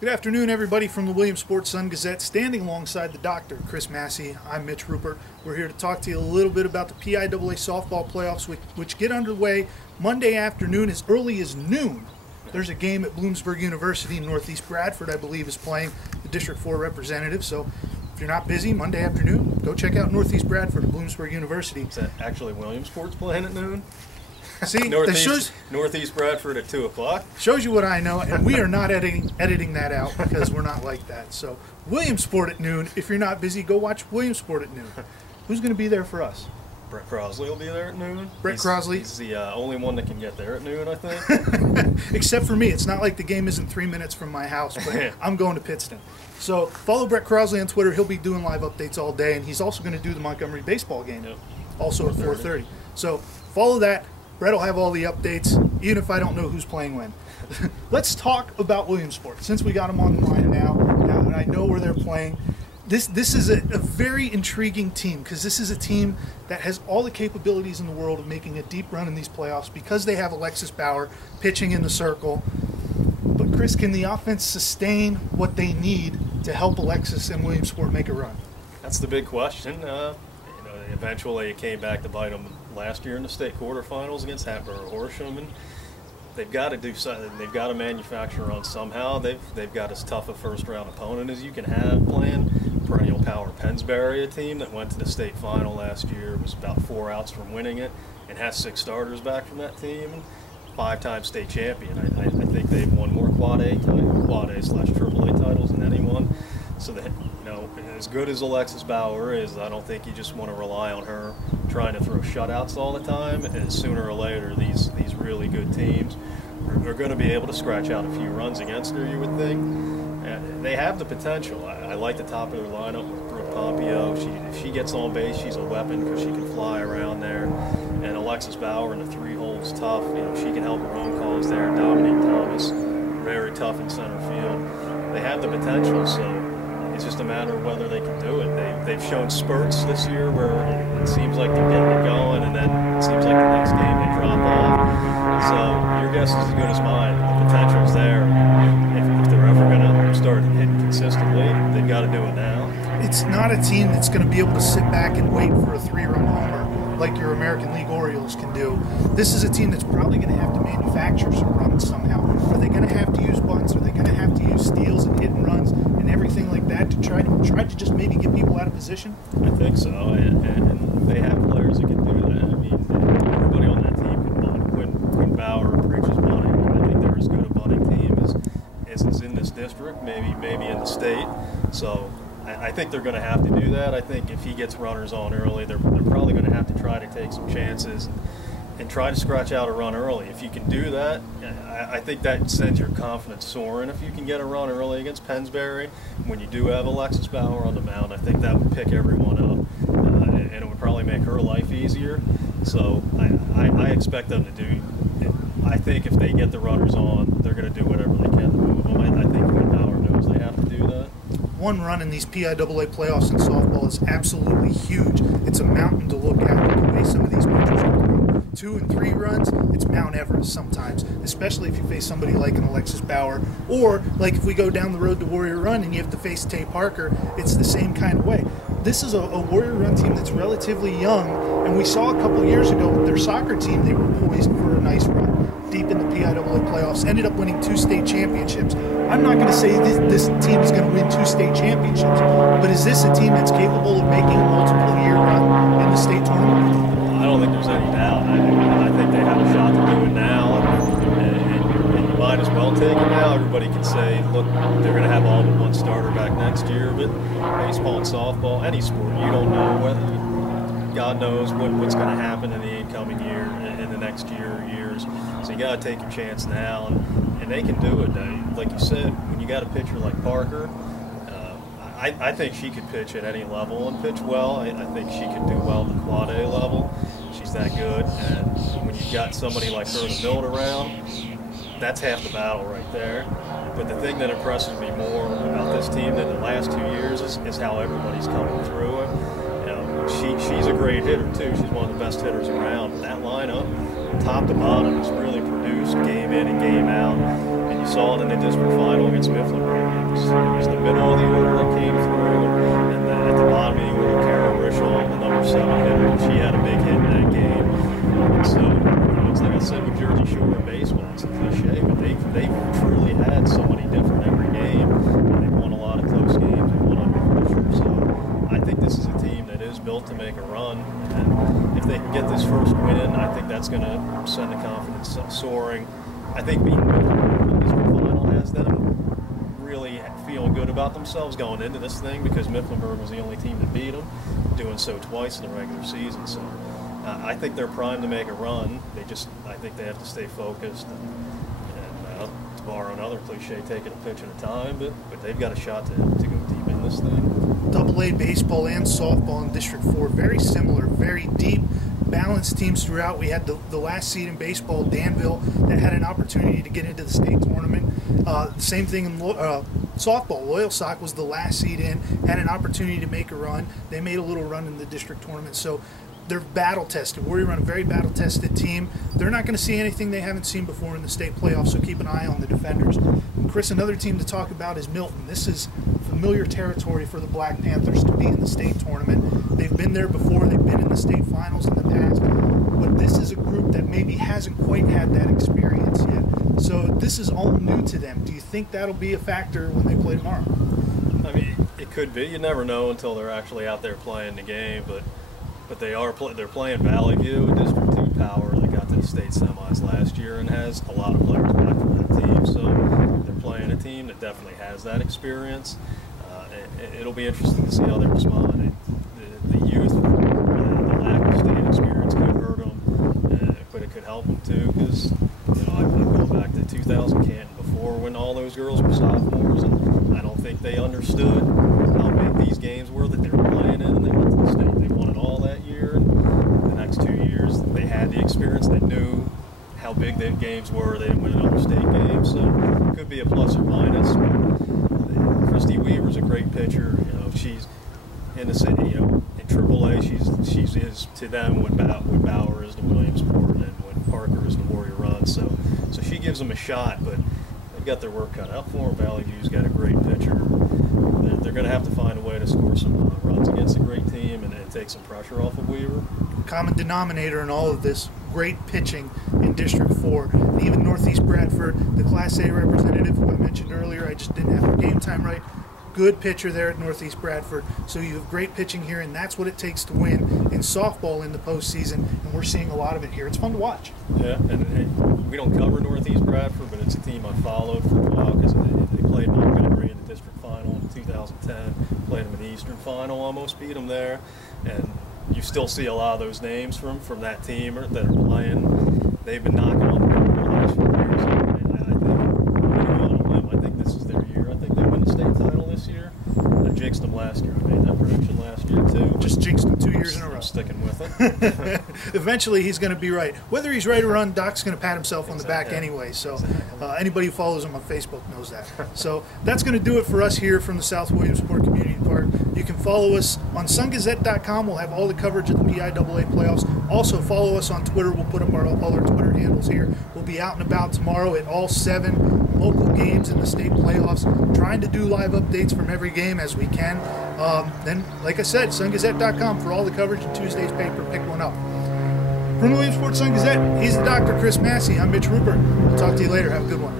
Good afternoon, everybody from the Williamsport Sun-Gazette. Standing alongside the doctor, Chris Masse, I'm Mitch, Rupert. We're here to talk to you a little bit about the PIAA softball playoffs, which get underway Monday afternoon as early as noon. There's a game at Williamsport University in Northeast Bradford, I believe, is playing the District 4 representative. So if you're not busy Monday afternoon, go check out Northeast Bradford at Williamsport University. Is that actually Williamsport's playing at noon? See, Northeast Bradford at 2 o'clock. Shows you what I know, and we are not editing that out because we're not like that. So Williamsport at noon. If you're not busy, go watch Williamsport at noon. Who's going to be there for us? Brett Crosley will be there at noon. Crosley. He's the only one that can get there at noon, I think. Except for me. It's not like the game isn't 3 minutes from my house, but I'm going to Pittston. So follow Brett Crosley on Twitter. He'll be doing live updates all day, and he's also going to do the Montgomery baseball game, also at 4:30. So follow that. Brett will have all the updates, even if I don't know who's playing when. Let's talk about Williamsport, since we got them on the line now that I know where they're playing. This is a very intriguing team, because this is a team that has all the capabilities in the world of making a deep run in these playoffs because they have Alexis Bower pitching in the circle. But Chris, can the offense sustain what they need to help Alexis and Williamsport make a run? That's the big question. Eventually it came back to bite them last year in the state quarterfinals against Hatboro Horsham, and they've got to do something. They've got to manufacture a run somehow. They've got as tough a first-round opponent as you can have playing. Perennial power Pennsbury, a team that went to the state final last year, was about 4 outs from winning it, and has 6 starters back from that team, and 5-time state champion. I think they've won more Quad A/Triple A titles than anyone. So that, as good as Alexis Bower is, I don't think you just want to rely on her trying to throw shutouts all the time. And sooner or later, these really good teams are going to be able to scratch out a few runs against her, you would think. And they have the potential. I like the top of their lineup with Brooke Pompeo. If she gets on base, she's a weapon because she can fly around there. And Alexis Bower in the 3 hole's tough. She can help her own calls there. Dominique Thomas, very tough in center field. They have the potential, so it's just a matter of whether they can do it. They've shown spurts this year where it seems like they're getting it going, and then it seems like the next game they drop off. So your guess is as good as mine. The potential's there. If they're ever going to start hitting consistently, they've got to do it now. It's not a team that's going to be able to sit back and wait for a 3-run homer like your American League Orioles can do. This is a team that's probably going to have to manufacture some runs somehow. Are they going to have to use bunts? Are they going to have to use steals and hit and runs and everything like that to try to just maybe get people out of position? I think so, and they have players that can do that. I mean, everybody on that team can bunt. When Bower preaches bunting, I think they're as good a bunting team as is in this district, maybe in the state. So I think they're going to have to do that. I think if he gets runners on early, they're probably going to have to try to take some chances and try to scratch out a run early. If you can do that, I think that sends your confidence soaring. If you can get a run early against Pennsbury, when you do have Alexis Bower on the mound, I think that would pick everyone up, and it would probably make her life easier. So I expect them to do. I think if they get the runners on, they're going to do whatever they can to move them. I think when Bower knows they have to do that. 1 run in these PIAA playoffs in softball is absolutely huge. It's a mountain to look at the way some of these pitchers are through. 2 and 3 runs, it's Mount Everest sometimes, especially if you face somebody like an Alexis Bower, or like if we go down the road to Warrior Run and you have to face Tay Parker, it's the same kind of way. This is a Warrior Run team that's relatively young, and we saw a couple years ago with their soccer team, they were poised for a nice run deep in the PIAA playoffs, ended up winning 2 state championships. I'm not going to say this team is going to win 2 state championships, but is this a team that's capable of making a multiple-year run in the state tournament? I don't think there's any doubt. I think they have a shot to do it now, and you might as well take it now. Everybody can say, look, they're going to have all but 1 starter back next year, but baseball and softball, any sport, you don't know whether, God knows what's going to happen in the incoming year, in the next year or years. So you got to take your chance now, and they can do it. Like you said, when you got a pitcher like Parker, I think she could pitch at any level and pitch well. I think she could do well at the Quad A level. She's that good. And when you've got somebody like her to build around, that's half the battle right there. But the thing that impresses me more about this team than the last 2 years is how everybody's coming through it. She's a great hitter too. She's one of the best hitters around. But that lineup, top to bottom, has really produced game in and game out. And you saw it in the district final against Mifflin. I said with Jersey Shore baseball, it's a cliche, but they've truly had so many different every game, and they've won a lot of close games and won under pressure. So I think this is a team that is built to make a run, and if they can get this first win, I think that's going to send the confidence soaring. I think beating Milton in this final has them really feeling good about themselves going into this thing, because Mifflinburg was the only team that beat them, doing so twice in the regular season. So I think they're primed to make a run. I think they have to stay focused and to borrow another cliche, taking a pitch at a time, but they've got a shot to go deep in this thing. Double-A baseball and softball in District 4, very similar, very deep, balanced teams throughout. We had the last seed in baseball, Danville, that had an opportunity to get into the state tournament. Same thing in softball. Loyalsock was the last seed in, had an opportunity to make a run. They made a little run in the district tournament. So they're battle-tested. Warrior Run, a very battle-tested team. They're not going to see anything they haven't seen before in the state playoffs, so keep an eye on the defenders. And Chris, another team to talk about is Milton. This is familiar territory for the Black Panthers to be in the state tournament. They've been there before. They've been in the state finals in the past. But this is a group that maybe hasn't quite had that experience yet. So this is all new to them. Do you think that'll be a factor when they play tomorrow? I mean, it could be. You never know until they're actually out there playing the game, but they're playing Valley View, a District 2 power that got to the state semis last year and has a lot of players back from that team. So they're playing a team that definitely has that experience. It'll be interesting to see how they respond. The youth, the lack of state experience could hurt them, but it could help them too, because I'm going back to 2000 Canton before, when all those girls were sophomores, and I don't think they understood how big these games were that they were playing in. They went to the state, they won it all that year, and the next 2 years they had the experience. They knew how big the games were. They didn't win another state game, so it could be a plus or minus. Christy Weaver's a great pitcher. She's in the city, in AAA. She's is to them what Bower is to Williamsport, and what Parker is to Warrior Run. So she gives them a shot, but they've got their work cut out for them. Valley View's got a great pitcher. They're going to have to find a way to score some runs against a great team and take some pressure off of Weaver. Common denominator in all of this, great pitching in District 4. And even Northeast Bradford, the Class A representative who I mentioned earlier, I just didn't have her game time right. Good pitcher there at Northeast Bradford. So you have great pitching here, and that's what it takes to win in softball in the postseason, and we're seeing a lot of it here. It's fun to watch. Yeah, and we don't cover Northeast Bradford, but it's a team I followed for a while, because they played Montgomery in the district final in 2010, played them in the Eastern final, almost beat them there, and you still see a lot of those names from that team that are playing. They've been knocking on the door the last few years, and I think this is their year. I think they win the state title this year. I jinxed them last year. I made that prediction last year too. Just jinxed him 2 years in a row. I'm sticking with it. Eventually he's going to be right. Whether he's right or wrong, Doc's going to pat himself on the back anyway. So anybody who follows him on Facebook knows that. So that's going to do it for us here from the South Williamsport Community Park. You can follow us on Sun-Gazette.com. We'll have all the coverage of the PIAA playoffs. Also follow us on Twitter. We'll put up all our Twitter handles here. We'll be out and about tomorrow at all 7 local games in the state playoffs, trying to do live updates from every game as we can. Then, like I said, Sun-Gazette.com for all the coverage in Tuesday's paper. Pick one up. From the Williamsport Sun-Gazette, he's the Dr. Chris Masse. I'm Mitch Rupert. We'll talk to you later. Have a good one.